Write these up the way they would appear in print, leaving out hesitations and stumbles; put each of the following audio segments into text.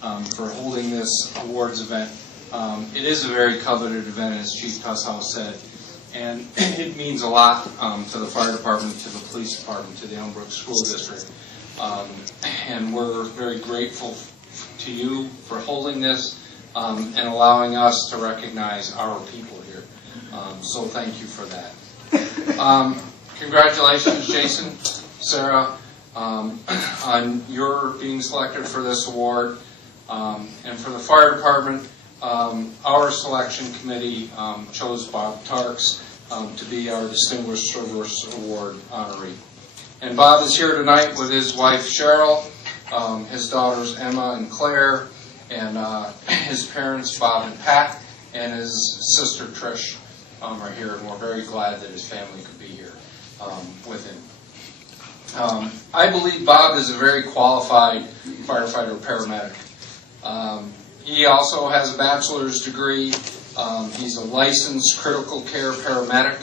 for holding this awards event. It is a very coveted event, as Chief Tushouse said, and it means a lot to the fire department, to the police department, to the Elmbrook School District. And we're very grateful to you for holding this and allowing us to recognize our people here. So thank you for that. Congratulations, Jason, Sarah, on your being selected for this award. And for the fire department, our selection committee chose Bob Tarks to be our Distinguished Service Award honoree. And Bob is here tonight with his wife Cheryl, his daughters Emma and Claire, and his parents Bob and Pat, and his sister Trish are here, and we're very glad that his family could be here with him. I believe Bob is a very qualified firefighter paramedic. He also has a bachelor's degree. He's a licensed critical care paramedic.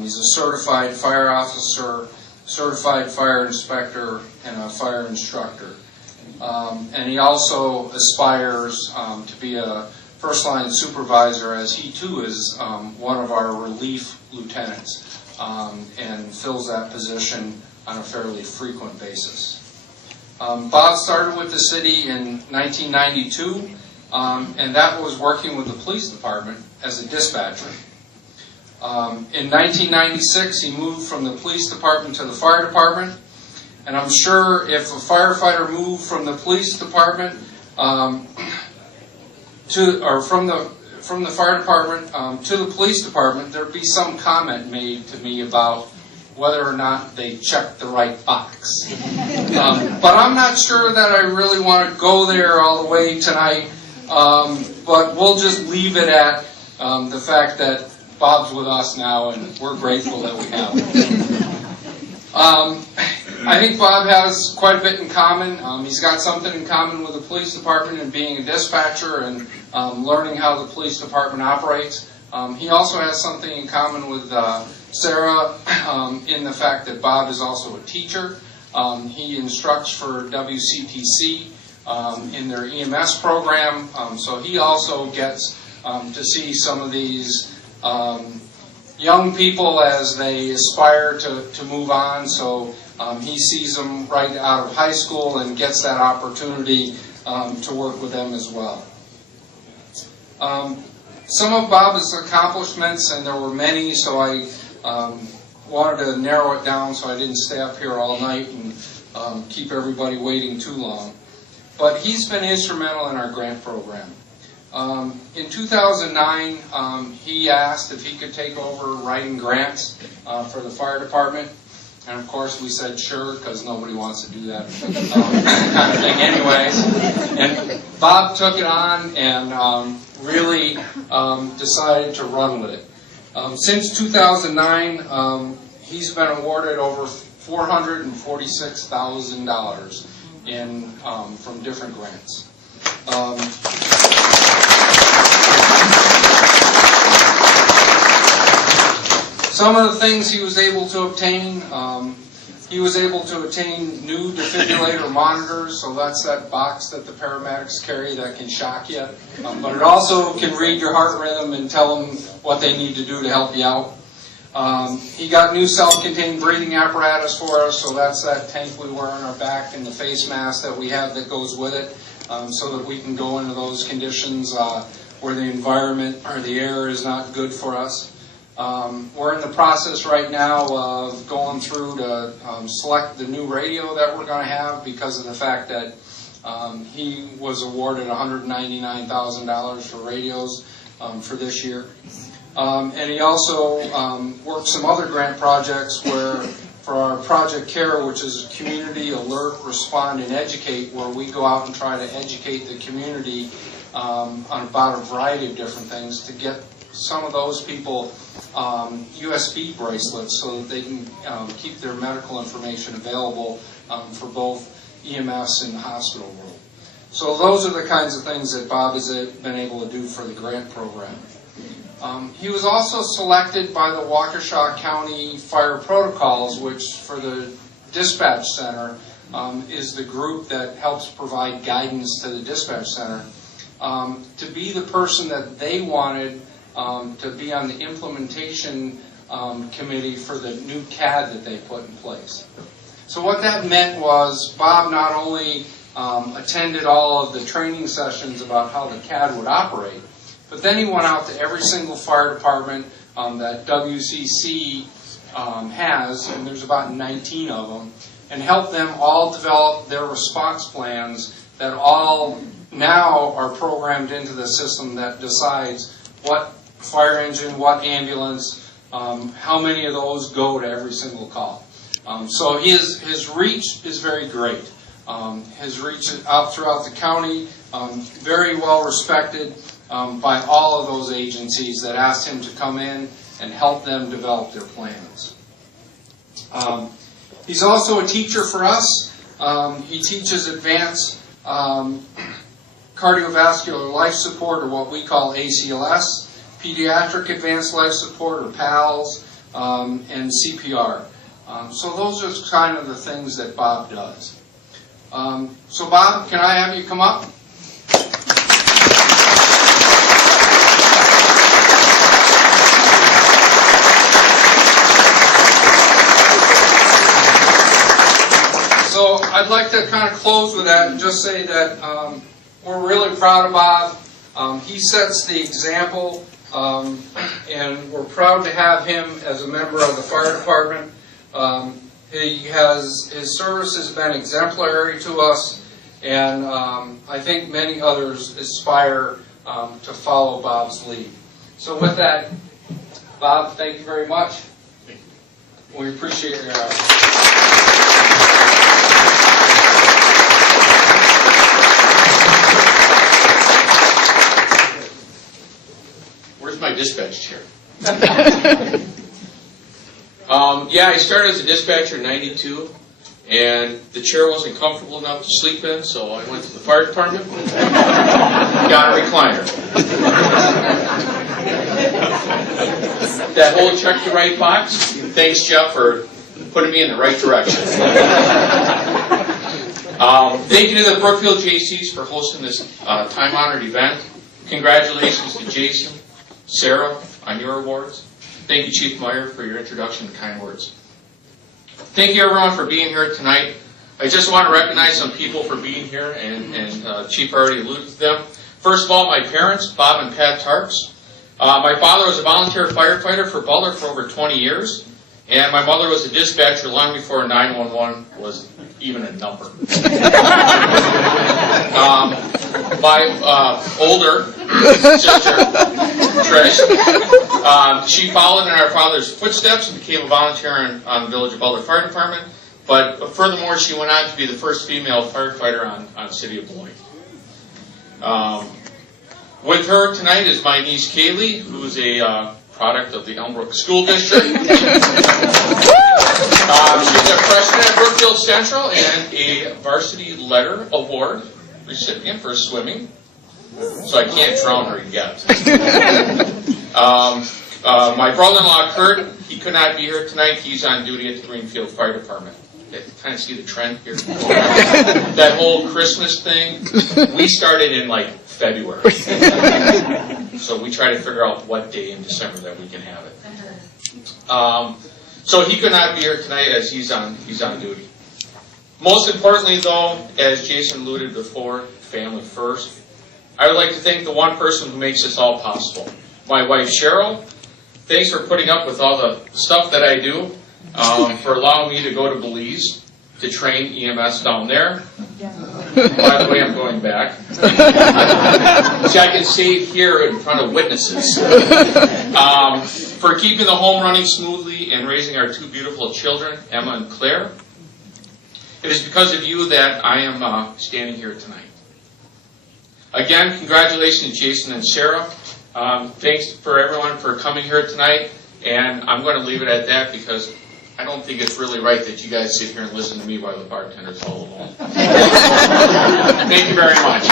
He's a certified fire officer, certified fire inspector, and a fire instructor. And he also aspires to be a first-line supervisor, as he too is one of our relief lieutenants and fills that position on a fairly frequent basis. Bob started with the city in 1992, and that was working with the police department as a dispatcher. In 1996, he moved from the police department to the fire department, and I'm sure if a firefighter moved from the police department from the fire department to the police department, there'd be some comment made to me about whether or not they checked the right box. But I'm not sure that I really want to go there all the way tonight, but we'll just leave it at the fact that Bob's with us now, and we're grateful that we have him. I think Bob has quite a bit in common. He's got something in common with the police department and being a dispatcher and learning how the police department operates. He also has something in common with Sarah in the fact that Bob is also a teacher. He instructs for WCTC in their EMS program, so he also gets to see some of these young people as they aspire to move on. So he sees them right out of high school and gets that opportunity to work with them as well. Some of Bob's accomplishments, and there were many, so I wanted to narrow it down so I didn't stay up here all night and keep everybody waiting too long. But he's been instrumental in our grant program. In 2009, he asked if he could take over writing grants for the fire department. And of course we said sure, because nobody wants to do that kind of thing anyways. And Bob took it on and really decided to run with it. Since 2009, he's been awarded over $446,000 from different grants. Some of the things he was able to obtain, he was able to obtain new defibrillator monitors, so that's that box that the paramedics carry that can shock you. But it also can read your heart rhythm and tell them what they need to do to help you out. He got new self-contained breathing apparatus for us, so that's that tank we wear on our back and the face mask that we have that goes with it, so that we can go into those conditions where the environment or the air is not good for us. We're in the process right now of going through to select the new radio that we're going to have because of the fact that he was awarded $199,000 for radios for this year. And he also worked some other grant projects where for our Project CARE, which is Community Alert, Respond, and Educate, where we go out and try to educate the community on about a variety of different things to get some of those people USB bracelets so that they can keep their medical information available for both EMS and the hospital world. So those are the kinds of things that Bob has been able to do for the grant program. He was also selected by the Waukesha County Fire Protocols, which for the dispatch center is the group that helps provide guidance to the dispatch center, to be the person that they wanted to be on the implementation committee for the new CAD that they put in place. So what that meant was Bob not only attended all of the training sessions about how the CAD would operate, but then he went out to every single fire department that WCC has, and there's about 19 of them, and helped them all develop their response plans that all now are programmed into the system that decides what fire engine, what ambulance, how many of those go to every single call. So his reach is very great. His reach out throughout the county, very well respected by all of those agencies that asked him to come in and help them develop their plans. He's also a teacher for us. He teaches advanced cardiovascular life support, or what we call ACLS, pediatric advanced life support, or PALS, and CPR. So those are kind of the things that Bob does. So Bob, can I have you come up? So I'd like to kind of close with that and just say that we're really proud of Bob. He sets the example, and we're proud to have him as a member of the fire department. His service has been exemplary to us, and I think many others aspire to follow Bob's lead. So with that, Bob, thank you very much. We appreciate your Where's my dispatch chair? Yeah, I started as a dispatcher in '92, and the chair wasn't comfortable enough to sleep in, so I went to the fire department, got a recliner. That whole check the right box, thanks Jeff for putting me in the right direction. Thank you to the Brookfield JCs for hosting this time-honored event. Congratulations to Jason, Sarah, on your awards. Thank you, Chief Meyer, for your introduction and kind words. Thank you, everyone, for being here tonight. I just want to recognize some people for being here, and Chief already alluded to them. First of all, my parents, Bob and Pat Tarps. My father was a volunteer firefighter for Butler for over 20 years, and my mother was a dispatcher long before 911 was even a number. My older sister, Trish, she followed in our father's footsteps and became a volunteer on the Village of Butler Fire Department. But furthermore, she went on to be the first female firefighter on City of Beloit. With her tonight is my niece Kaylee, who is a product of the Elmbrook School District. She's a freshman at Brookfield Central and a Varsity Letter Award recipient for swimming. So I can't drown her yet. My brother-in-law Kurt, he could not be here tonight. He's on duty at the Greenfield Fire Department. You kind of see the trend here. That whole Christmas thing, we started in like February. So we try to figure out what day in December that we can have it. So he could not be here tonight as he's on duty. Most importantly, though, as Jason alluded before, family first. I would like to thank the one person who makes this all possible. My wife, Cheryl. Thanks for putting up with all the stuff that I do, for allowing me to go to Belize to train EMS down there. By the way, I'm going back. See, I can say it here in front of witnesses. For keeping the home running smoothly and raising our two beautiful children, Emma and Claire. It is because of you that I am standing here tonight. Again, congratulations, Jason and Sarah. Thanks for everyone for coming here tonight. And I'm going to leave it at that because I don't think it's really right that you guys sit here and listen to me while the bartender's all alone. Thank you very much.